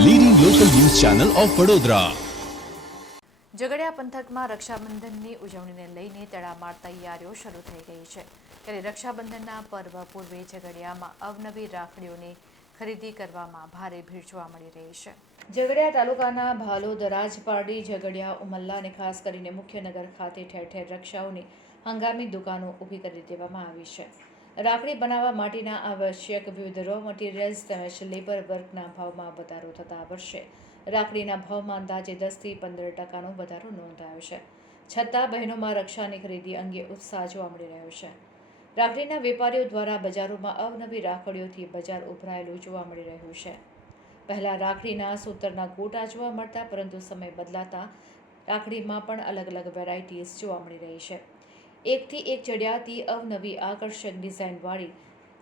Channel of Vadodara Jhagadia પંથકમાં રક્ષાબંધનની ઉજવણીને લઈને તડામાર તૈયારીઓ શરૂ થઈ ગઈ છે. ત્યારે રક્ષાબંધનના પર્વ પૂર્વે ઝઘડિયામાં અવનવી રાખડીઓની ખરીદી કરવામાં ભારે ભીડ જોવા મળી રહી છે. ઝઘડિયા તાલુકાના ભાલોદ રાજપારડી ઝઘડિયા ઉમલ્લા અને ખાસ કરીને મુખ્યનગર ખાતે ઠેર ઠેર રક્ષાઓની હંગામી દુકાનો ઊભી કરી દેવામાં આવી છે. રાખડી બનાવવા માટેના આવશ્યક વિવિધ રો મટીરિયલ્સ તેમજ લેબર વર્કના ભાવમાં વધારો થતા વર્ષે રાખડીના ભાવમાં અંદાજે દસથી પંદર ટકાનો વધારો નોંધાયો છે. છતાં બહેનોમાં રક્ષાની ખરીદી અંગે ઉત્સાહ જોવા મળી રહ્યો છે. રાખડીના વેપારીઓ દ્વારા બજારોમાં અવનવી રાખડીઓથી બજાર ઉભરાયેલું જોવા મળી રહ્યું છે. પહેલાં રાખડીના સૂતરના ગોટા જોવા મળતા, પરંતુ સમય બદલાતા રાખડીમાં પણ અલગ અલગ વેરાયટીઝ જોવા મળી રહી છે. એકથી એક ચડિયાતી અવનવી આકર્ષક ડિઝાઇનવાળી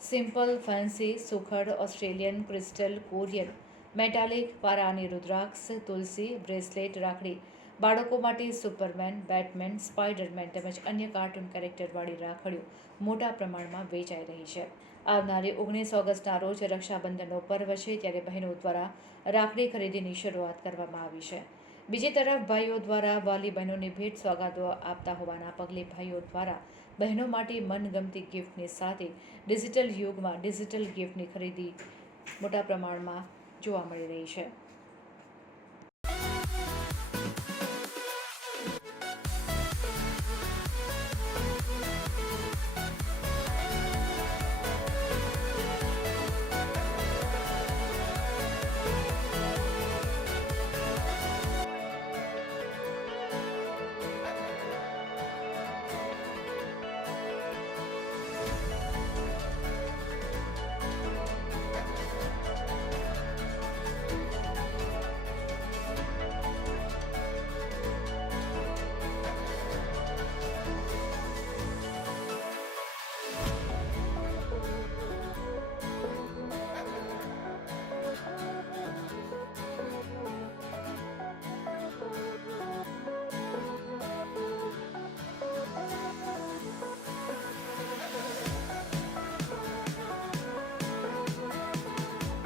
સિમ્પલ ફેન્સી સુખડ ઓસ્ટ્રેલિયન ક્રિસ્ટલ કોરિયન મેટાલિક પારાની રુદ્રાક્ષ, તુલસી બ્રેસલેટ રાખડી, બાળકો માટે સુપરમેન બેટમેન સ્પાઇડરમેન તેમજ અન્ય કાર્ટૂન કેરેક્ટરવાળી રાખડીઓ મોટા પ્રમાણમાં વેચાઈ રહી છે. આવનારી ઓગણીસ ઓગસ્ટના રોજ રક્ષાબંધનનો પર્વ છે, ત્યારે બહેનો દ્વારા રાખડી ખરીદીની શરૂઆત કરવામાં આવી છે. બીજી તરફ ભાઈઓ દ્વારા વાલી બહેનોને ભેટ સ્વાગતો આપતા હોવાના પગલે ભાઈઓ દ્વારા બહેનો માટે મનગમતી ગિફ્ટની સાથે ડિજિટલ યુગમાં ડિજિટલ ગિફ્ટની ખરીદી મોટા પ્રમાણમાં જોવા મળી રહી છે.